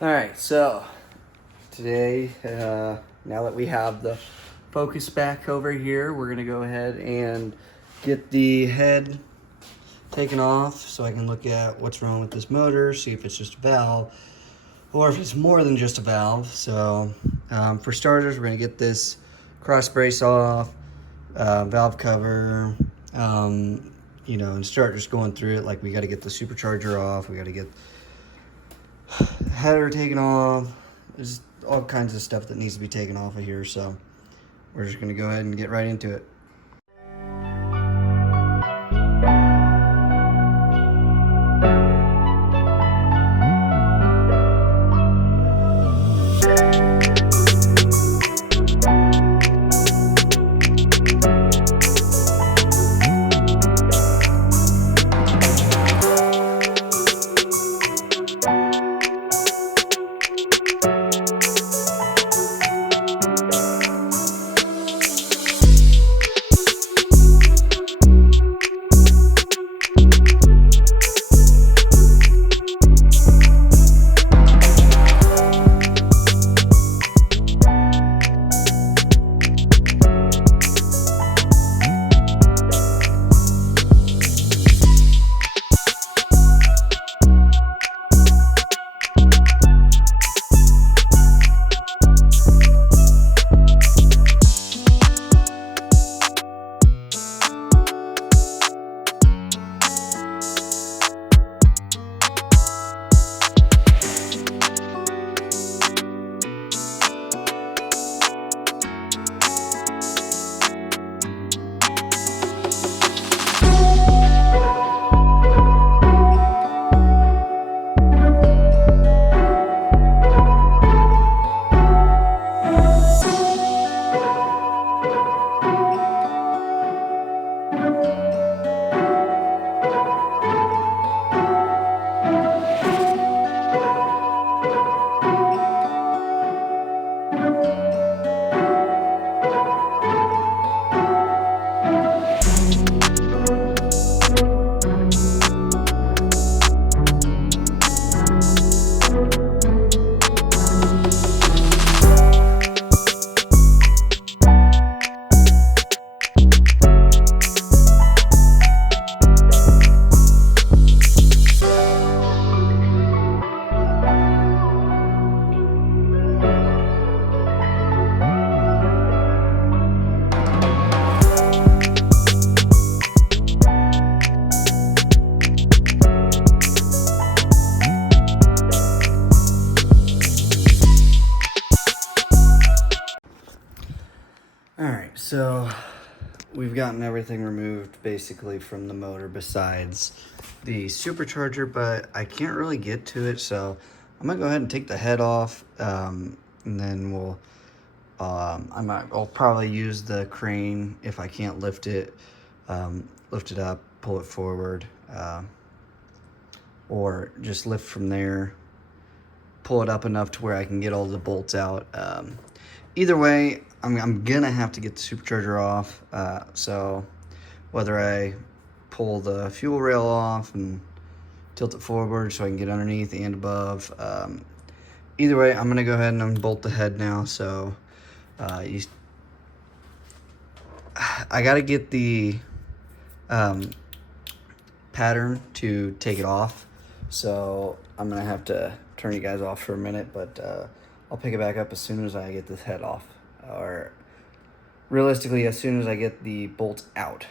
All right, so today, now that we have the Focus back over here, we're gonna go ahead and get the head taken off so I can look at what's wrong with this motor, see if it's just a valve or if it's more than just a valve. So for starters, we're gonna get this cross brace off, valve cover, and start just going through it. Like, we gotta get the supercharger off, we gotta get header taken off. There's all kinds of stuff that needs to be taken off of here, so we're just gonna go ahead and get right into it. Alright, so we've gotten everything removed basically from the motor besides the supercharger, but I can't really get to it, so I'm gonna go ahead and take the head off, and then I'll probably use the crane if I can't lift it up, pull it forward, or just lift from there, pull it up enough to where I can get all the bolts out. Either way, I'm gonna have to get the supercharger off, so whether I pull the fuel rail off and tilt it forward so I can get underneath and above, either way, I'm gonna go ahead and unbolt the head now. So I gotta get the pattern to take it off, so I'm gonna have to turn you guys off for a minute, but I'll pick it back up as soon as I get this head off, or realistically as soon as I get the bolts out.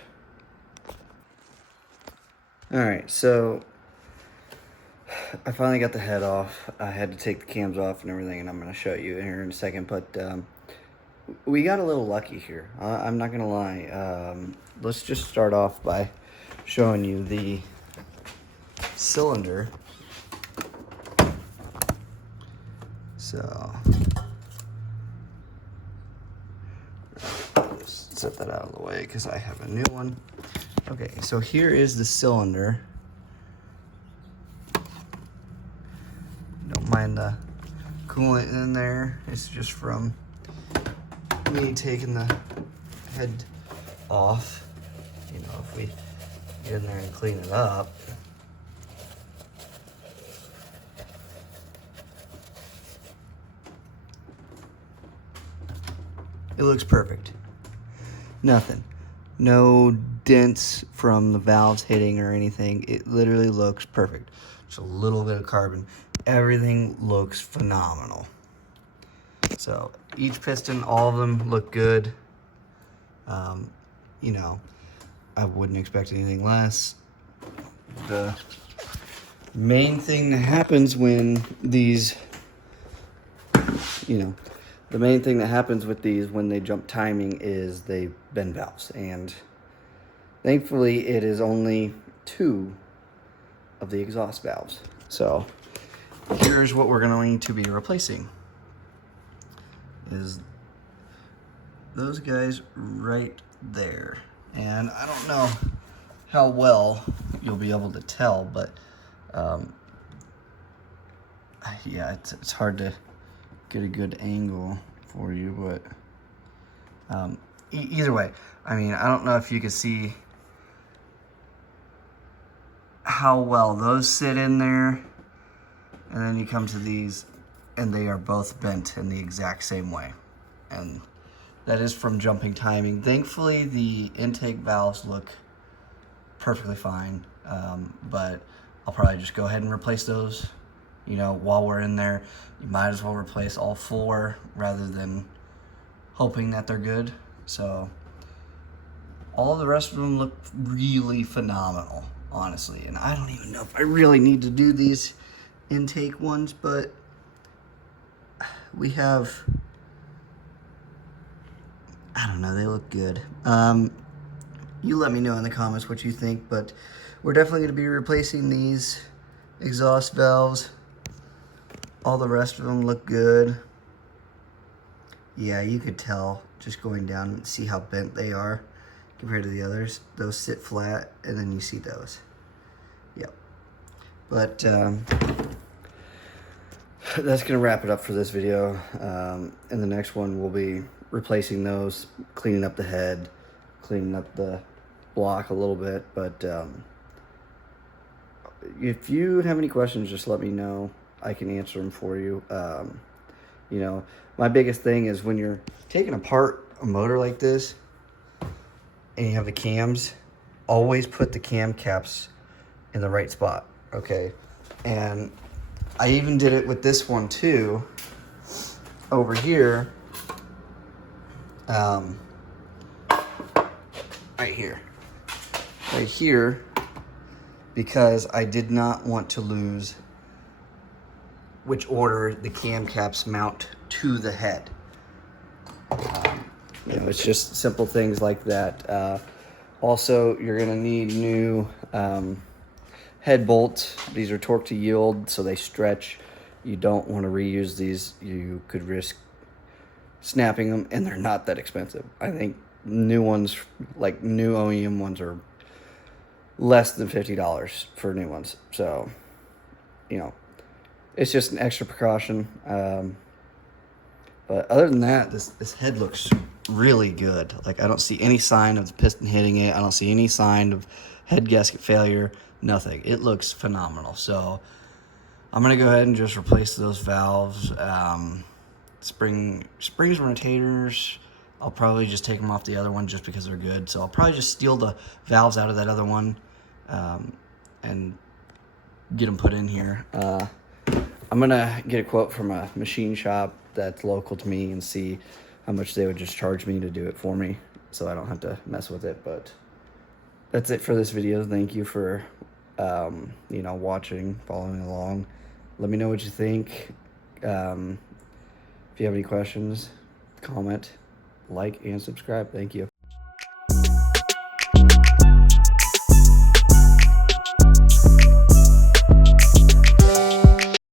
Alright, so I finally got the head off. I had to take the cams off and everything, and I'm going to show you here in a second, but we got a little lucky here. I'm not going to lie. Let's just start off by showing you the cylinder. So just set that out of the way because I have a new one. Okay, so here is the cylinder. Don't mind the coolant in there. It's just from me taking the head off. You know, if we get in there and clean it up. It looks perfect. Nothing. No dents from the valves hitting or anything. It literally looks perfect. Just a little bit of carbon. Everything looks phenomenal. So each piston, all of them look good. You know, I wouldn't expect anything less. The main thing that happens when these, the main thing that happens with these when they jump timing is they bend valves. And thankfully it is only 2 of the exhaust valves. So here's what we're going to be replacing. Is those guys right there. And I don't know how well you'll be able to tell, but yeah, it's hard to get a good angle for you, but either way, I mean, I don't know if you can see how well those sit in there, and then you come to these and they are both bent in the exact same way, and that is from jumping timing. Thankfully the intake valves look perfectly fine, but I'll probably just go ahead and replace those. While we're in there, you might as well replace all 4 rather than hoping that they're good. So all the rest of them look really phenomenal, honestly. And I don't even know if I really need to do these intake ones, but we have, I don't know, they look good. You let me know in the comments what you think, but we're definitely going to be replacing these exhaust valves. All the rest of them look good. Yeah, you could tell just going down and see how bent they are compared to the others. Those sit flat, and then you see those. Yep. But that's going to wrap it up for this video. In the next one, we'll be replacing those, cleaning up the head, cleaning up the block a little bit. But if you have any questions, just let me know. I can answer them for you. My biggest thing is when you're taking apart a motor like this and you have the cams, always put the cam caps in the right spot, okay? And I even did it with this one too, over here, right here, because I did not want to lose which order the cam caps mount to the head. It's just simple things like that. Also, you're gonna need new head bolts. These are torque to yield, so they stretch. You don't want to reuse these. You could risk snapping them, and they're not that expensive. I think new ones, like new OEM ones, are less than $50 for new ones. So, it's just an extra precaution. But other than that, this head looks really good. Like, I don't see any sign of the piston hitting it. I don't see any sign of head gasket failure. Nothing. It looks phenomenal. So I'm gonna go ahead and just replace those valves. Springs and rotators, I'll probably just take them off the other one just because they're good. So I'll probably just steal the valves out of that other one and get them put in here. I'm gonna get a quote from a machine shop that's local to me and see how much they would just charge me to do it for me, so I don't have to mess with it. But that's it for this video. Thank you for watching, following along. Let me know what you think. If you have any questions, comment, like, and subscribe. Thank you.